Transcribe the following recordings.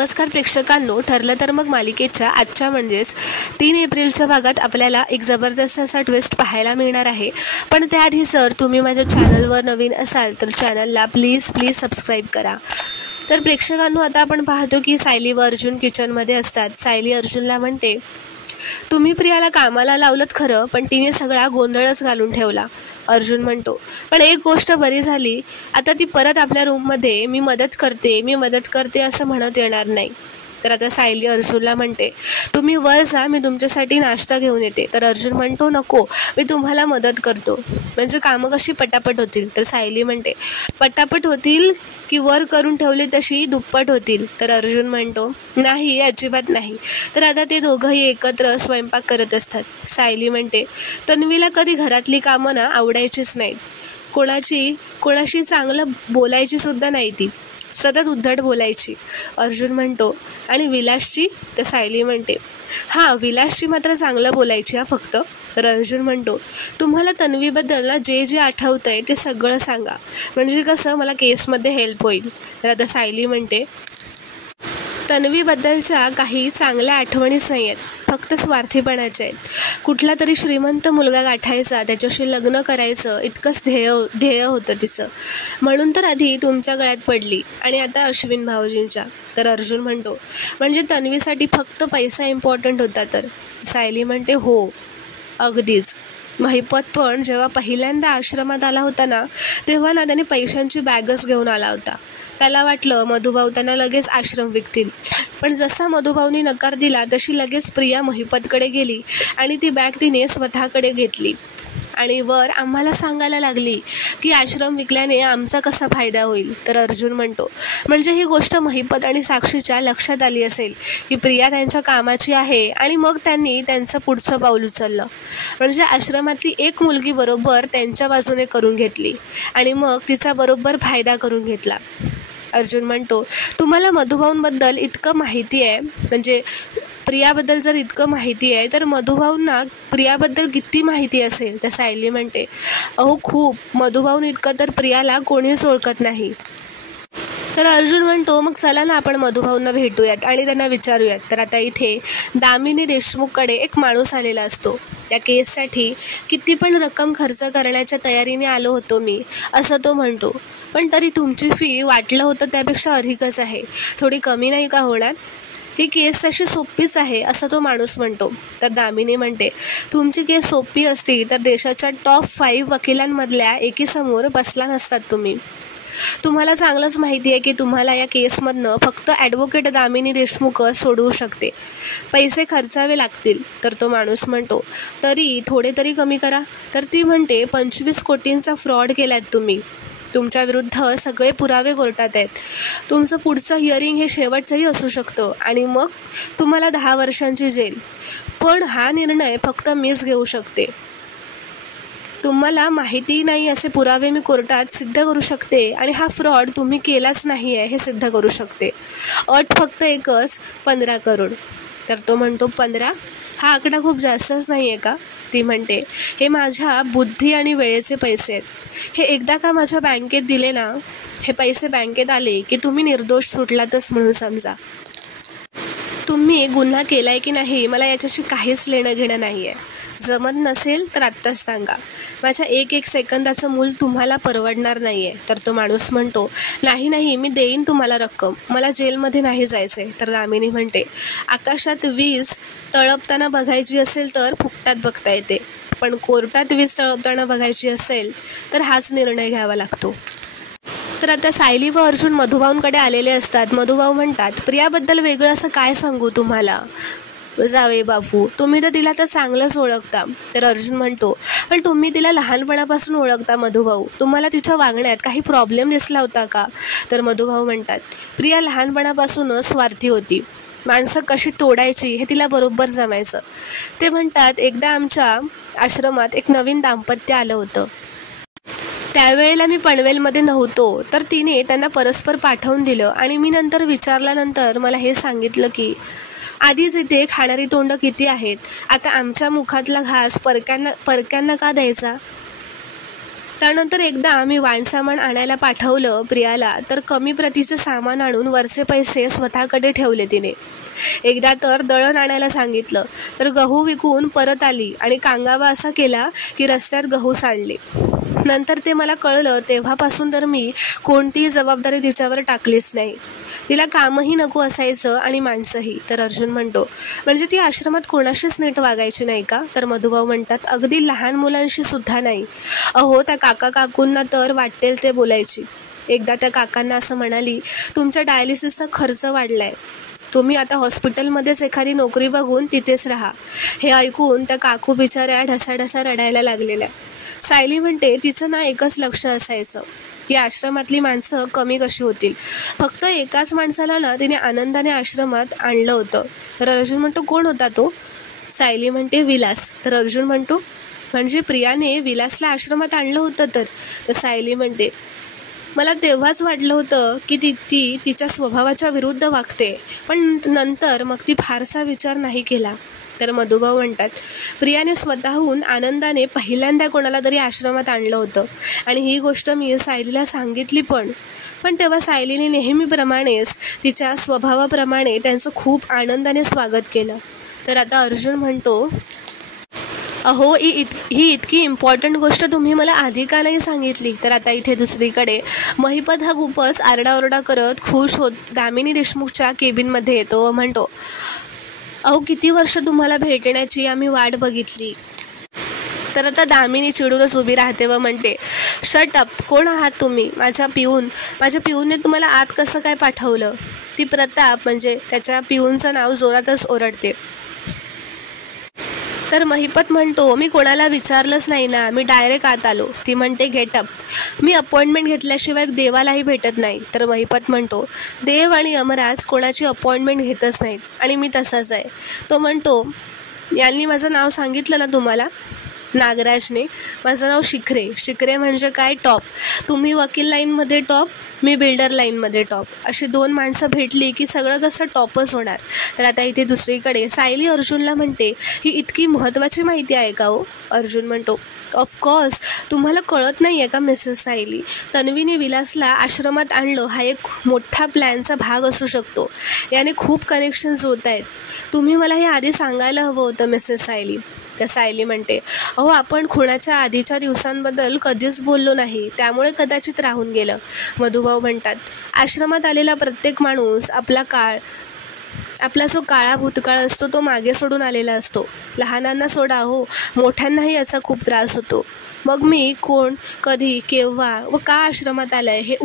नमस्कार प्रेक्षकांनो, ठरलं तर मग मालिकेच्या आजच्या म्हणजेच 3 एप्रिलच्या भागात आपल्याला एक जबरदस्त असा ट्विस्ट पाहायला मिळणार आहे. पण त्याआधी सर तुम्ही माझ्या चॅनलवर नवीन असाल तर चॅनलला प्लीज सबस्क्राईब करा. तर प्रेक्षकांनो, आता आपण पाहतो की सायली व अर्जुन किचनमध्ये असतात. सायली अर्जुनला म्हणते, तुम्ही प्रियाला कामाला लावलत खरं, पण तिने सगळा गोंधळच घालून ठेवला. अर्जुन म्हणतो, पण एक गोष्ट बरी झाली, आता ती परत आपल्या रूममध्ये मी मदत करते असं म्हणत येणार नाही. तर आता सायली अर्जुनला म्हणते, तुम्ही वर जा, मी तुमच्यासाठी नाश्ता घेऊन येते. तर अर्जुन म्हणतो, नको, मी तुम्हाला मदत करतो, म्हणजे कामं कशी पटापट होतील. तर सायली म्हणते, पटापट होतील की वर करून ठेवली तशी दुप्पट होतील. तर अर्जुन म्हणतो, नाही, अजिबात नाही. तर आता ते दोघंही एकत्र स्वयंपाक करत असतात. सायली म्हणते, तन्वीला कधी घरातली कामं ना आवडायचीच नाहीत. कोणाशी चांगलं बोलायची सुद्धा नाही, ती सतत उद्धट बोलायची. अर्जुन म्हणतो, आणि विलासची. तर सायली म्हणते, हां, विलासची मात्र चांगलं बोलायची हा फक्त. तर अर्जुन म्हणतो, तुम्हाला तन्वीबद्दल ना जे आठवतंय ते सगळं सांगा, म्हणजे कसं मला केसमध्ये हेल्प होईल. तर आता सायली म्हणते, तन्वीबद्दलच्या काही चांगल्या आठवणीच नाही आहेत, फक्त स्वार्थीपणाच्या आहेत. कुठला तरी श्रीमंत मुलगा गाठायचा, त्याच्याशी लग्न करायचं इतकंच ध्येय होतं तिचं, म्हणून तर आधी तुमच्या गळ्यात पडली आणि आता अश्विन भाऊजींच्या. तर अर्जुन म्हणतो, म्हणजे तन्वीसाठी फक्त पैसा इम्पॉर्टंट होता. तर सायली म्हणते, हो, अगदीच. महिपत पण जेव्हा पहिल्यांदा आश्रमात आला होता ना, तेव्हा ना त्याने पैशांची बॅगच घेऊन आला होता. त्याला वाटलं मधुभाऊ त्यांना लगेच आश्रम विकतील, पण जसा मधुभाऊनी नकार दिला तशी लगेच प्रिया महिपतकडे गेली आणि ती बॅग तिने स्वतःकडे घेतली आणि वर आम्हाला सांगायला लागली की आश्रम विकल्याने आमचा कसा फायदा होईल. तर अर्जुन म्हणतो, म्हणजे ही गोष्ट महिपत आणि साक्षीच्या लक्षात आली असेल की प्रिया त्यांच्या कामाची आहे आणि मग त्यांनी त्यांचं पुढचं पाऊल उचललं, म्हणजे आश्रमातली एक मुलगी बरोबर त्यांच्या बाजूने करून घेतली आणि मग तिचा बरोबर फायदा करून घेतला. अर्जुन म्हणतो, तुम्हाला मधुभाऊंबद्दल इतकं माहिती आहे, म्हणजे प्रियाबद्दल जर इतकं माहिती आहे तर मधुभाऊंना प्रियाबद्दल किती माहिती असेल. तर सायली म्हणते, अहो खूप, मधुभाऊन इतकं तर प्रियाला कोणीच ओळखत नाही. तर अर्जुन म्हणतो, मग चला ना आपण मधुभाऊंना भेटूयात आणि त्यांना विचारूयात. तर आता इथे दामिनी देशमुखकडे एक माणूस आलेला असतो. या केससाठी किती पण रक्कम खर्च करण्याच्या तयारीने आलो होतो मी, असं तो म्हणतो. पण तरी तुमची फी वाटलं होतं त्यापेक्षा अधिकच आहे, थोडी कमी नाही का होणार? ही केस तशी सोपीच आहे, असं तो माणूस म्हणतो. तर दामिनी म्हणते, तुमची केस सोपी असती तर देशाच्या टॉप 5 वकिलांमधल्या एकीसमोर बसला नसतात तुम्ही. तुम्हाला चांगलंच माहिती आहे की तुम्हाला या केसमधनं फक्त ॲडव्होकेट दामिनी देशमुखच सोडवू शकते. पैसे खर्चावे लागतील. तर तो माणूस म्हणतो, तरी थोडे तरी कमी करा. तर ती म्हणते, 25 कोटींचा फ्रॉड केलात तुम्ही. तुमच्या विरुद्ध सगळे पुरावे कोर्टात आहेत. तुमचं पुढचं हिअरिंग हे शेवटचंही असू शकतं आणि मग तुम्हाला 10 वर्षांची जेल. पण हा निर्णय फक्त मीच घेऊ शकते. तुम्हाला माहिती नाही असे पुरावे मी कोर्टात सिद्ध करू शकते आणि हा फ्रॉड तुम्ही केलाच नाही आहे हे सिद्ध करू शकते. अट फक्त एकच, 15 करोड. तर तो म्हणतो, 15? हा आकडा खूप जास्तच नाही आहे का? ती म्हणते, हे माझ्या बुद्धी आणि वेळेचे पैसे आहेत. हे एकदा का माझ्या बँकेत दिले ना, हे पैसे बँकेत आले की तुम्ही निर्दोष सुटलातच म्हणून समजा. तुम्ही गुन्हा केलाय की नाही मला याच्याशी काहीच लेणं घेणं नाही आहे. जमत नसेल तर आत्ताच सांगा. माझ्या एक सेकंदाचं मूल तुम्हाला परवडणार नाही आहे. तर तो माणूस म्हणतो, नाही, मी देईन तुम्हाला रक्कम, मला जेलमध्ये नाही जायचं आहे. तर दामिनी म्हणते, आकाशात वीज तळपताना बघायची असेल तर फुकटात बघता येते, पण कोर्टात वीज तळपताना बघायची असेल तर हाच निर्णय घ्यावा लागतो. तर आता सायली व अर्जुन मधुभाऊंकडे आलेले असतात. मधुभाऊ म्हणतात, प्रियाबद्दल वेगळं असं काय सांगू तुम्हाला? जावे बापू, तुम्ही तर तिला तर चांगलंच ओळखता. तर अर्जुन म्हणतो, पण तुम्ही तिला लहानपणापासून ओळखता मधुभाऊ, तुम्हाला तिच्या वागण्यात काही प्रॉब्लेम दिसला होता का? तर मधुभाऊ म्हणतात, प्रिया लहानपणापासूनच स्वार्थी होती. माणसं कशी तोडायची हे तिला बरोबर जमायचं. ते म्हणतात, एकदा आमच्या आश्रमात एक नवीन दाम्पत्य आलं होतं. त्यावेळेला मी पनवेलमध्ये नव्हतो, तर तिने त्यांना परस्पर पाठवून दिलं आणि मी नंतर विचारल्यानंतर मला हे सांगितलं की आधीच इथे खाणारी तोंड किती आहेत, आता आमच्या मुखातला घास परक्यांना का द्यायचा? त्यानंतर एकदा मी वाणसामान आणायला पाठवलं प्रियाला, तर कमी प्रतीचं सामान आणून वरचे पैसे स्वतःकडे ठेवले तिने. एकदा तर दळण आणायला सांगितलं, तर गहू विकून परत आली आणि कांगावा असा केला की रस्त्यात गहू सांडले. नंतर ते मला कळलं, तेव्हापासून तर मी कोणतीही जबाबदारी तिच्यावर टाकलीच नाही. तिला कामही नको असायचं आणि माणसंही. तर अर्जुन म्हणतो, म्हणजे ती आश्रमात कोणाशीच नीट वागायची नाही का? तर मधुभाऊ म्हणतात, अगदी लहान मुलांशी सुद्धा नाही. अहो, त्या काका काकूंना तर वाटेल ते बोलायची. एकदा त्या काकांना असं म्हणाली, तुमच्या डायलिसिसचा खर्च वाढलाय, तुम्ही आता हॉस्पिटलमध्येच एखादी नोकरी बघून तिथेच राहा. हे ऐकून त्या काकू बिचाऱ्या ढसाढसा रडायला लागलेल्या. सायली म्हणते, तिचं ना एकच लक्ष असायचं की आश्रमातली माणसं कमी कशी होतील. फक्त एकाच माणसाला ना तिने आनंदाने आश्रमात आणलं होतं. तर अर्जुन म्हणतो, कोण होता तो? सायली म्हणते, विलास. तर अर्जुन म्हणतो, म्हणजे प्रियाने विलासला आश्रमात आणलं होतं? तर सायली म्हणते, मला तेव्हाच वाटलं होतं की ती तिच्या स्वभावाच्या विरुद्ध वागते, पण नंतर मग ती फारसा विचार नाही केला. तर मधुभाऊ म्हणतात, प्रियाने स्वतःहून आनंदाने पहिल्यांदा कोणाला तरी आश्रमात आणलं होतं आणि ही गोष्ट मी सायलीला सांगितली पण तेव्हा सायलीने नेहमीप्रमाणेच तिच्या स्वभावाप्रमाणे त्यांचं खूप आनंदाने स्वागत केलं. तर आता अर्जुन म्हणतो, अहो, ही इतकी इम्पॉर्टंट गोष्ट तुम्ही मला आधी का नाही सांगितली? तर आता इथे दुसरीकडे महिपत हा खूपच आरडाओरडा करत खुश होत दामिनी देशमुखच्या केबिनमध्ये येतो व म्हणतो, अहो, किती वर्ष तुम्हाला भेटण्याची आम्ही वाट बघितली. तर आता दामिनी चिडूनच उभी राहते व म्हणते, शट अप, कोण आहात तुम्ही? माझ्या पिऊनने तुम्हाला आत कसं काय पाठवलं? ती प्रताप, म्हणजे त्याच्या पिऊनचं नाव जोरातच ओरडते. तर महिपत म्हणतो, मी कोणाला विचारलंच नाही ना, मी डायरेक्ट आत आलो. ती म्हणते, गेटअप, मी अपॉइंटमेंट घेतल्याशिवाय देवालाही भेटत नाही. तर महिपत म्हणतो, देव आणि यमराज कोणाची अपॉइंटमेंट घेतच नाहीत आणि मी तसाच आहे. तो म्हणतो, यांनी माझं नाव सांगितलं ना तुम्हाला? नागराजने. माझं नाव शिखरे म्हणजे काय? टॉप. तुम्ही वकील लाईनमध्ये टॉप, मी बिल्डर लाईनमध्ये टॉप. अशी दोन माणसं भेटली की सगळं कसं टॉपच होणार. तर आता इथे दुसरीकडे सायली अर्जुनला म्हणते, ही इतकी महत्त्वाची माहिती आहे का हो? अर्जुन म्हणतो, ऑफकोर्स, तुम्हाला कळत नाही आहे का मिसेस सायली? तन्वीने विलासला आश्रमात आणलं हा एक मोठा प्लॅनचा भाग असू शकतो. याने खूप कनेक्शन्स होत आहेत. तुम्ही मला हे आधी सांगायला हवं होतं मिसेस सायली. त्या सायली म्हणते, अहो, आपण खुणाच्या आधीच्या दिवसांबद्दल कधीच बोललो नाही, त्यामुळे कदाचित राहून गेलं. मधुभाऊ म्हणतात, आश्रमात आलेला प्रत्येक माणूस आपला जो काळा भूतकाळ असतो तो मागे सोडून आलेला असतो. लहानांना सोडा हो, मोठ्यांनाही याचा खूप त्रास होतो. मग मी कोण, कधी, केव्हा व का आश्रमात आलाय हे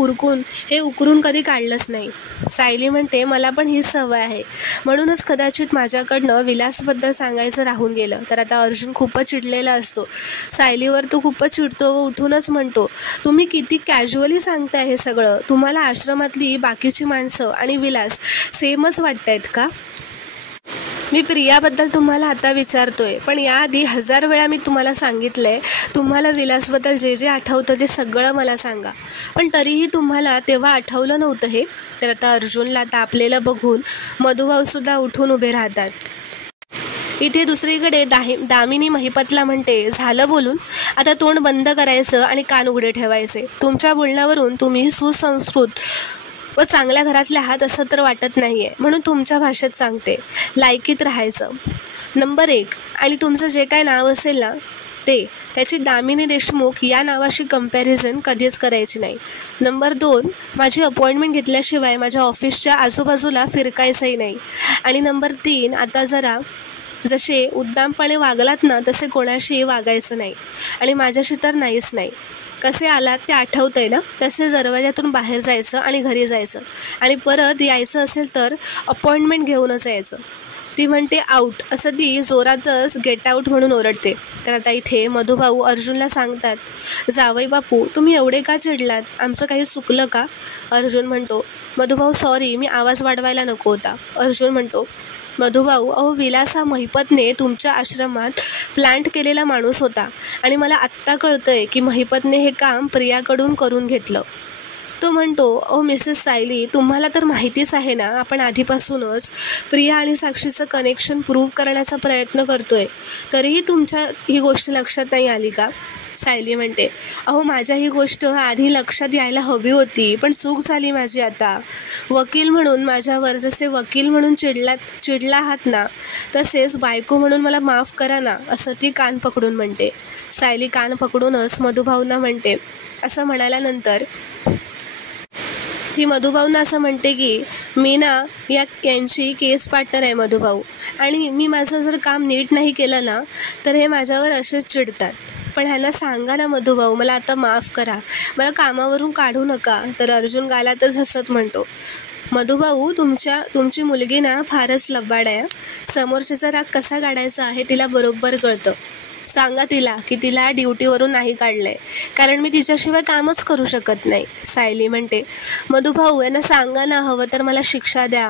उकरून कधी काढलंच नाही. सायली म्हणते, मला पण हीच सवय आहे, म्हणूनच कदाचित माझ्याकडनं विलासबद्दल सांगायचं राहून गेलं. तर आता अर्जुन खूपच चिडलेला असतो. सायलीवर तो खूपच चिडतो व उठूनच म्हणतो, तुम्ही किती कॅज्युअली सांगताय हे सगळं? तुम्हाला आश्रमातली बाकीची माणसं आणि विलास सेमच वाटतायत का? मी प्रियाबद्दल तुम्हाला आता विचारतोय, पण याआधी 1000 वेळा मी तुम्हाला सांगितलंय, तुम्हाला विलासबद्दल जे जे आठवतं ते सगळं मला सांगा, पण तरीही तुम्हाला तेव्हा आठवलं नव्हतं हे. तर आता अर्जुनला तापलेलं बघून मधुभाऊसुद्धा उठून उभे राहतात. इथे दुसरीकडे दामिनी महिपतला म्हणते, झालं बोलून, आता तोंड बंद करायचं आणि कान उघडे ठेवायचे. तुमच्या बोलण्यावरून तुम्ही सुसंस्कृत व चांगल्या घरातले आहात असं तर वाटत नाही आहे, म्हणून तुमच्या भाषेत सांगते, लायकीत राहायचं. नंबर 1, आणि तुमचं जे काय नाव असेल ना त्याची दामिनी देशमुख या नावाशी कंपॅरिझन कधीच करायची नाही. नंबर 2, माझी अपॉइंटमेंट घेतल्याशिवाय माझ्या ऑफिसच्या आजूबाजूला फिरकायचंही नाही. आणि नंबर 3, आता जरा जसे उद्दामपणे वागलात ना तसे कोणाशीही वागायचं नाही, आणि माझ्याशी तर नाहीच नाही. कसे आलात ते आठवतंय ना, तसे दरवाजातून बाहेर जायचं आणि घरी जायचं, आणि परत यायचं असेल तर अपॉइंटमेंट घेऊनच यायचं. ती म्हणते, आऊट, असं ती जोरातच गेट आऊट म्हणून ओरडते. तर आता इथे मधुभाऊ अर्जुनला सांगतात, जावई बापू, तुम्ही एवढे का चिडलात? आमचं काही चुकलं का? अर्जुन म्हणतो, मधुभाऊ सॉरी, मी आवाज वाढवायला नको होता. अर्जुन म्हणतो, मधुभाऊ, अहो, विलास हा महिपतने तुमच्या आश्रमात प्लांट केलेला माणूस होता, आणि मला आत्ता कळतंय की महिपतने हे काम प्रियाकडून करून घेतलं. तो म्हणतो, अहो मिसेस सायली, तुम्हाला तर माहितीच आहे ना, आपण आधीपासूनच प्रिया आणि साक्षीचं कनेक्शन प्रूव्ह करण्याचा प्रयत्न करतोय, तरीही तुमच्या ही गोष्ट लक्षात नाही आली का? सायली म्हणते, अहो माझ्या ही गोष्ट आधी लक्षात यायला हवी होती, पण चूक झाली माझी आता. वकील म्हणून माझ्यावर जसे वकील म्हणून चिडला आहात ना, तसेच बायको म्हणून मला माफ करा ना, असं ती कान पकडून म्हणते. सायली कान पकडूनच मधुभाऊंना म्हणते. असं म्हणाल्यानंतर ती मधुभाऊंना असं म्हणते की मी ना यांची केस पार्टनर आहे मधुभाऊ, आणि मी माझं जर काम नीट नाही केलं ना तर हे माझ्यावर असेच चिडतात. पण ह्यांना सांगा ना मधुभाऊ, मला आता माफ करा, मला कामावरून काढू नका. तर अर्जुन गालातच हसत म्हणतो, मधुभाऊ तुमची मुलगी ना फारच लबाड आहे. समोरच्याचा राग कसा काढायचा हे तिला बरोबर कळतं. सांगा तिला की तिला ड्युटीवरून नाही काढलं आहे, कारण मी तिच्याशिवाय कामच करू शकत नाही. सायली म्हणते, मधुभाऊ यांना सांगा ना, हवं तर मला शिक्षा द्या,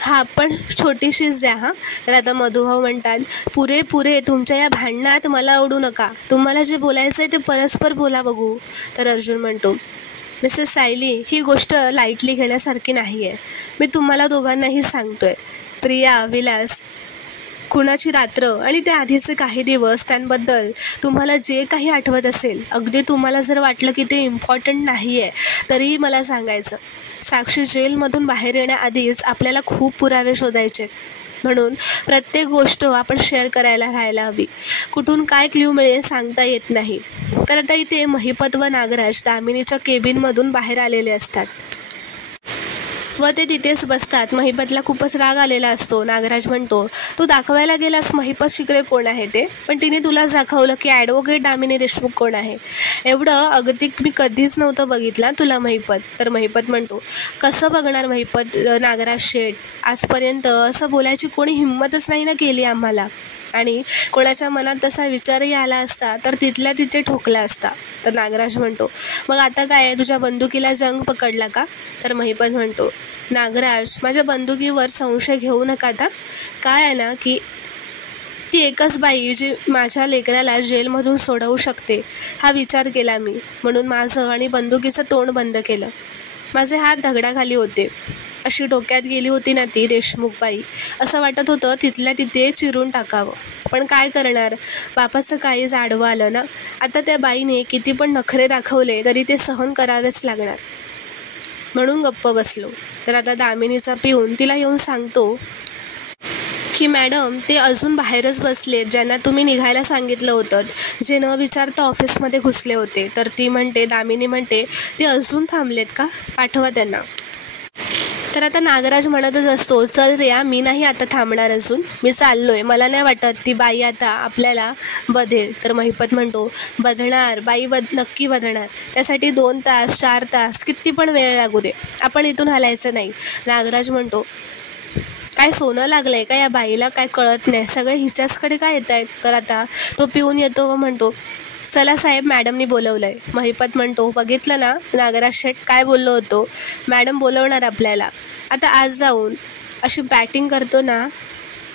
हा पण छोटीशीच द्या. तर आता मधुभाऊ म्हणतात, पुरे तुमच्या या भांडणात मला ओढू नका, तुम्हाला जे बोलायचं आहे ते परस्पर बोला बघू. तर अर्जुन म्हणतो, मिसेस सायली, ही गोष्ट लाईटली घेण्यासारखी नाही आहे. मी तुम्हाला दोघांनाही सांगतोय, प्रिया, विलास, खुणाची रात्र आणि त्या आधीचे काही दिवस, त्यांबद्दल तुम्हाला जे काही आठवत असेल, अगदी तुम्हाला जर वाटलं की ते इम्पॉर्टंट नाही आहे तरीही मला सांगायचं. साक्षी जेलमधून बाहेर येण्याआधीच आपल्याला खूप पुरावे शोधायचे, म्हणून प्रत्येक गोष्ट आपण शेअर करायला राहायला हवी. कुठून काय क्ल्यू मिळेल सांगता येत नाही. तर आता इथे महिपत व नागराज दामिनीच्या केबिनमधून बाहेर आलेले असतात व ते तिथेच बसतात. महिपतला खूपच राग आलेला असतो. नागराज म्हणतो, तू दाखवायला गेलास महिपत शिकरे कोण आहे ते, पण तिने तुलाच दाखवलं की ॲडव्होकेट दामिनी देशमुख कोण आहे. एवढं अगतिक मी कधीच नव्हतं बघितलं तुला महिपत. तर महिपत म्हणतो, कसं बघणार महिपत नागराज शेठ, आजपर्यंत असं बोलायची कोणी हिंमतच नाही ना केली आम्हाला, आणि कोणाच्या मनात तसा विचारही आला असता तर तिथल्या तिथे ठोकला असता. तर नागराज म्हणतो, मग आता काय, तुझ्या बंदुकीला जंग पकडला का. तर महिपत म्हणतो, नागराज, माझ्या बंदुकीवर संशय घेऊ नका. आता काय आहे ना की ती एकच बाई जी माझ्या लेकराला जेलमधून सोडवू शकते हा विचार केला मी, म्हणून माझं आणि बंदुकीचं तोंड बंद केलं. माझे हात दगडाखाली होते. अशी डोक्यात गेली होती ना ती देशमुख बाई, असं वाटत होतं तिथल्या तिथे चिरून टाकावं. पण काय करणार, बापाचं काहीच आडवं आलं ना. आता त्या बाईने किती पण नखरे दाखवले तरी ते सहन करावेच लागणार, म्हणून गप्प बसलो. तर आता दामिनीचा पिऊन तिला येऊन सांगतो की मॅडम, ते अजून बाहेरच बसलेत, ज्यांना तुम्ही निघायला सांगितलं होतं, जे न विचारता ऑफिसमध्ये घुसले होते. तर ती म्हणते, दामिनी म्हणते, ते अजून थांबलेत का, पाठवा त्यांना. तर आता नागराज म्हणतच असतो, चल रिया, मी नाही आता थांबणार, अजून मी चाललोय, मला नाही वाटत ती बाई आता आपल्याला बधेल. तर महिपत म्हणतो, बधणार बाई, नक्की बधणार, त्यासाठी 2 तास 4 तास किती पण वेळ लागू दे, आपण इथून हलायचं नाही. नागराज म्हणतो, काय सोनं लागलंय का या बाईला, काय कळत नाही, सगळे हिच्याचकडे काय येत आहेत. तर आता तो पिऊन येतो व म्हणतो, चला साहेब, मॅडमनी बोलवलंय. महिपत म्हणतो, बघितलं ना नागराज शेठ काय बोललो होतो, मॅडम बोलवणार आपल्याला. आता आज जाऊन अशी बॅटिंग करतो ना,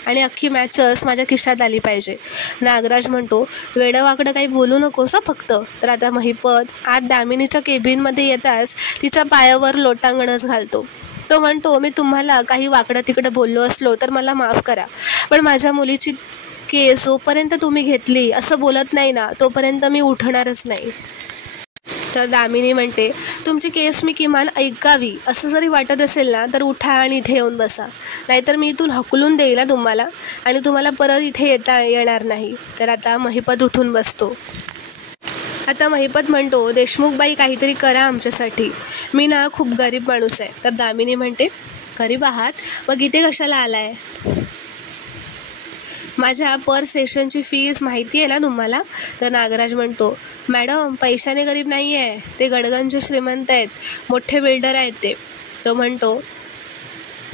आणि अख्खी मॅचच माझ्या खिशात आली पाहिजे. नागराज म्हणतो, वेडंवाकडं काही बोलू नकोस फक्त. तर आता महिपत आत दामिनीच्या केबिनमध्ये येताच तिच्या पायावर लोटांगणच घालतो. तो म्हणतो, मी तुम्हाला काही वाकडं तिकडं बोललो असलो तर मला माफ करा, पण माझ्या मुलीची केस जोपर्यंत तुम्ही घेतली असं बोलत नाही ना, तोपर्यंत मी उठणारच नाही. तर दामिनी म्हणते, तुमची केस मी किमान ऐकावी असं जरी वाटत असेल ना तर उठा आणि इथे येऊन बसा, नाहीतर मी इथून हकलून देईल ना तुम्हाला, आणि तुम्हाला परत इथे येता येणार नाही. तर आता महिपत उठून बसतो. आता महिपत म्हणतो, देशमुखबाई काहीतरी करा आमच्यासाठी, मी ना खूप गरीब माणूस आहे. तर दामिनी म्हणते, गरीब आहात, मग इथे कशाला आलाय, माझ्या पर सेशनची फीस माहिती आहे ना तुम्हाला. तर नागराज म्हणतो, मॅडम, पैशाने गरीब नाही आहे, ते गडगंज श्रीमंत आहेत, मोठे बिल्डर आहेत ते. तो म्हणतो,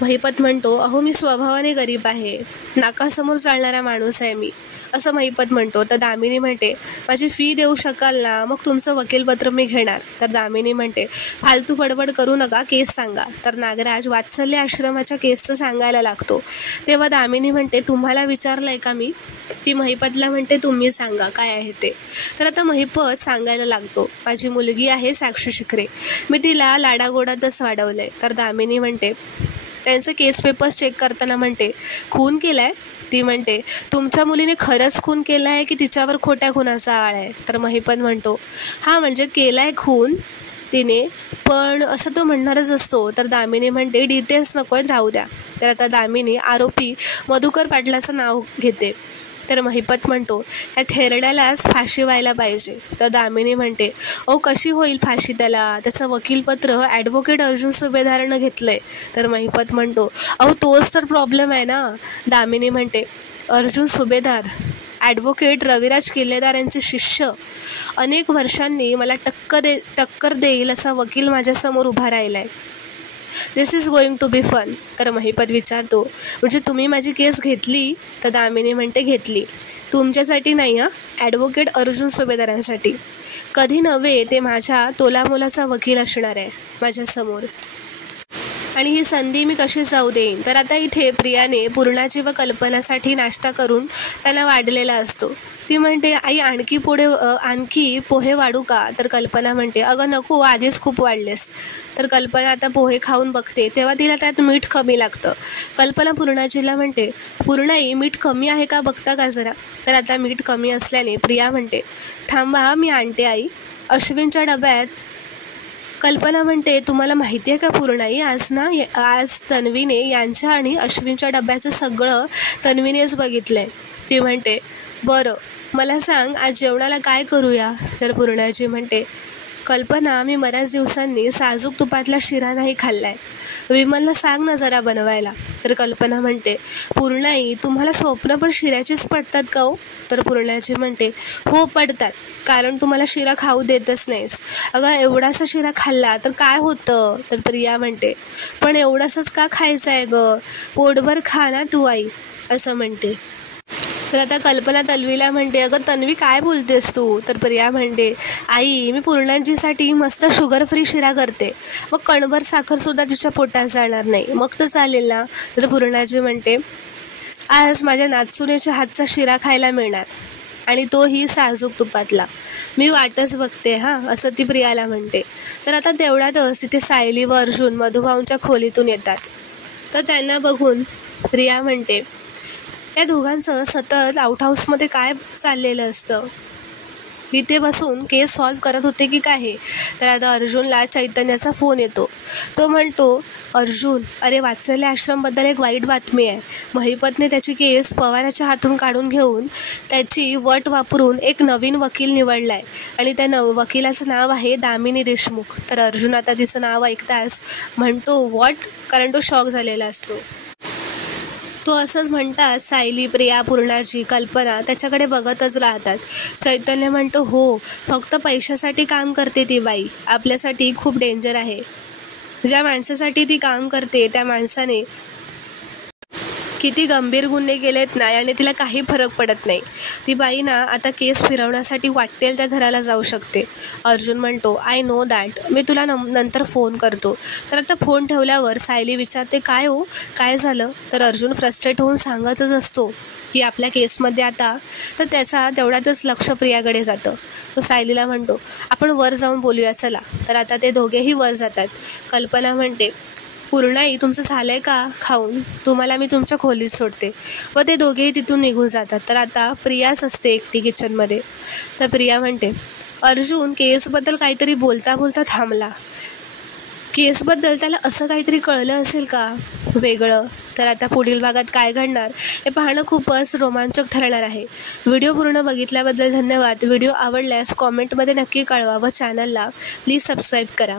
महिपत म्हणतो, अहो मी स्वभावाने गरीब आहे, नाकासमोर चालणारा माणूस आहे मी, असं महिपत म्हणतो. तर दामिनी म्हणते, माझी फी देऊ शकाल ना, मग तुमचं वकीलपत्र मी घेणार. तर दामिनी म्हणते, फालतू बडबड करू नका, केस सांगा. तर नागराज वात्सल्य आश्रमाच्या केसचं सांगायला लागतो. तेव्हा दामिनी म्हणते, तुम्हाला विचारलंय का मी. ती महिपतला म्हणते, तुम्ही सांगा काय आहे ते. तर आता महिपत सांगायला लागतो, माझी मुलगी आहे साक्षी शिकरे, मी तिला लाडागोडातच वाढवलंय. तर दामिनी म्हणते, त्यांचे केस पेपर्स चेक करताना म्हणते, खून केलाय, ती म्हणते, तुमच्या मुलीने खरंच खून केला आहे की तिच्यावर खोट्या खुनाचा आळ आहे? तर महिपत म्हणतो, हां म्हणजे केला आहे खून तिने, पण असं तो म्हणणारच असतो. तर दामिनी म्हणते, डिटेल्स नको आहेत, राहू द्या. तर आता दामिनी आरोपी मधुकर पाटलाचं नाव घेते. तर महिपत म्हणतो, या थेरड्यालाच फाशी व्हायला पाहिजे. तर दामिनी म्हणते, अहो कशी होईल फाशी त्याला? त्याचं वकीलपत्र ॲडव्होकेट अर्जुन सुभेदारानं घेतलं आहे. तर महिपत म्हणतो, अहो तोच तर प्रॉब्लेम आहे ना. दामिनी म्हणते, अर्जुन सुभेदार ॲडव्होकेट रविराज किल्लेदार यांचे शिष्य, अनेक वर्षांनी मला टक्कर देईल असा वकील माझ्यासमोर उभा राहिला आहे. This is going to be fun. तर महिपत विचारतो, म्हणजे तुम्ही माझी केस घेतली? तर दामिनी म्हणते, घेतली. तुमच्यासाठी नाही हां, ॲडव्होकेट अर्जुन सुभेदारांसाठी. कधी नव्हे ते माझ्या तोलामोलाचा वकील असणार आहे माझ्यासमोर, आणि ही संधी मी कशी जाऊ देईन. तर आता इथे प्रियाने पूर्णाची व कल्पनासाठी नाश्ता करून त्यांना वाढलेला असतो. ती म्हणते, आई आणखी पोहे वाढू का? तर कल्पना म्हणते, अगं नको, आधीच खूप वाढलेस. तर कल्पना आता पोहे खाऊन बघते, तेव्हा तिला त्यात मीठ कमी लागतं. कल्पना पूर्णाजीला म्हणते, पूर्णाई मीठ कमी आहे का बघता का जरा? तर आता मीठ कमी असल्याने प्रिया म्हणते, थांबा मी आणते आई. अश्विनच्या डब्यात. कल्पना म्हणते, तुम्हाला माहिती आहे का पूर्णाई, आज तन्वीने यांच्या आणि अश्विनच्या डब्याचं सगळं तन्वीनेच बघितलं आहे. ती म्हणते, बरं मला सांग आज जेवणाला काय करूया? तर पूर्णाजी म्हणते, कल्पना मी बऱ्याच दिवसांनी साजूक तुपातला शिरा नाही खाल्ला आहे, विमलला सांग ना जरा बनवायला. तर कल्पना म्हणते, पूर्णाई तुम्हाला स्वप्न पण शिऱ्याचीच पडतात का हो? तर पूर्णाजी म्हणते, हो पडतात, कारण तुम्हाला शिरा खाऊ देतच नाहीस. अगं एवढासा शिरा खाल्ला तर काय होतं? तर प्रिया म्हणते, पण एवढासच का खायचं आहे गं, पोटभर खा ना तू आई, असं म्हणते. तर आता कल्पना तन्वीला म्हणते, अगं तन्वी काय बोलतेस तू? तर प्रिया म्हणते, आई मी पूर्णाजीसाठी मस्त शुगर फ्री शिरा करते, मग कणभर साखरसुद्धा तिच्या पोटात जाणार नाही, मग तर चालेल ना. तर पूर्णाजी म्हणते, आज माझ्या नाचुनेच्या हातचा शिरा खायला मिळणार, आणि तोही साजूक तुपातला, मी वाटच बघते हां, असं ती प्रियाला म्हणते. तर आता तेवढ्यातच तिथे सायली व अर्जुन मधुभाऊंच्या खोलीतून येतात. तर त्यांना बघून प्रिया म्हणते, या दोघांचं सतत आउट हाऊसमध्ये काय चाललेलं असतं? इथे बसून केस सॉल्व्ह करत होते की काय हे? तर आता अर्जुनला चैतन्याचा फोन येतो. तो म्हणतो, अर्जुन अरे वात्सल्य आश्रमबद्दल एक वाईट बातमी आहे. महिपतने त्याची केस पवाराच्या हातून काढून घेऊन त्याची वट वापरून एक नवीन वकील निवडला आहे, आणि त्या वकिलाचं नाव आहे दामिनी देशमुख. तर अर्जुन आता तिचं नाव ऐकताच म्हणतो, व्हॉट? कारण तो शॉक झालेला असतो. तो असंच म्हणतात सायली, प्रिया, पूर्णाजी, कल्पना त्याच्याकडे बघतच राहतात. चैतन्य म्हणतो, हो फक्त पैशासाठी काम करते ती बाई, आपल्यासाठी खूप डेंजर आहे. ज्या माणसासाठी ती काम करते त्या माणसाने किती गंभीर गुन्हे केलेत ना, याने तिला काही फरक पडत नाही. ती बाई ना आता केस फिरवण्यासाठी वाटेल त्या घराला जाऊ शकते. अर्जुन म्हणतो, आय नो दॅट, मी तुला नंतर फोन करतो. तर आता फोन ठेवल्यावर सायली विचारते, काय हो काय झालं? तर अर्जुन फ्रस्ट्रेट होऊन सांगतच असतो की आपल्या केसमध्ये आता, तर त्याचा तेवढ्यातच लक्ष प्रियाकडे जातं. तो सायलीला म्हणतो, आपण वर जाऊन बोलूया चला. तर आता ते दोघेही वर जातात. कल्पना म्हणते, पूर्णाई तुमचं झालं आहे का खाऊन? तुम्हाला मी तुमच्या खोलीत सोडते. व ते दोघेही तिथून निघून जातात. तर आता प्रियाच असते एकटी किचनमध्ये. तर प्रिया म्हणते, अर्जुन केसबद्दल काहीतरी बोलता बोलता थांबला. केसबद्दल त्याला असं काहीतरी कळलं असेल का वेगळं? तर आता पुढील भागात काय घडणार हे पाहणं खूपच रोमांचक ठरणार आहे. व्हिडिओ पूर्ण बघितल्याबद्दल धन्यवाद. व्हिडिओ आवडल्यास कॉमेंटमध्ये नक्की कळवा व चॅनलला प्लीज सबस्क्राईब करा.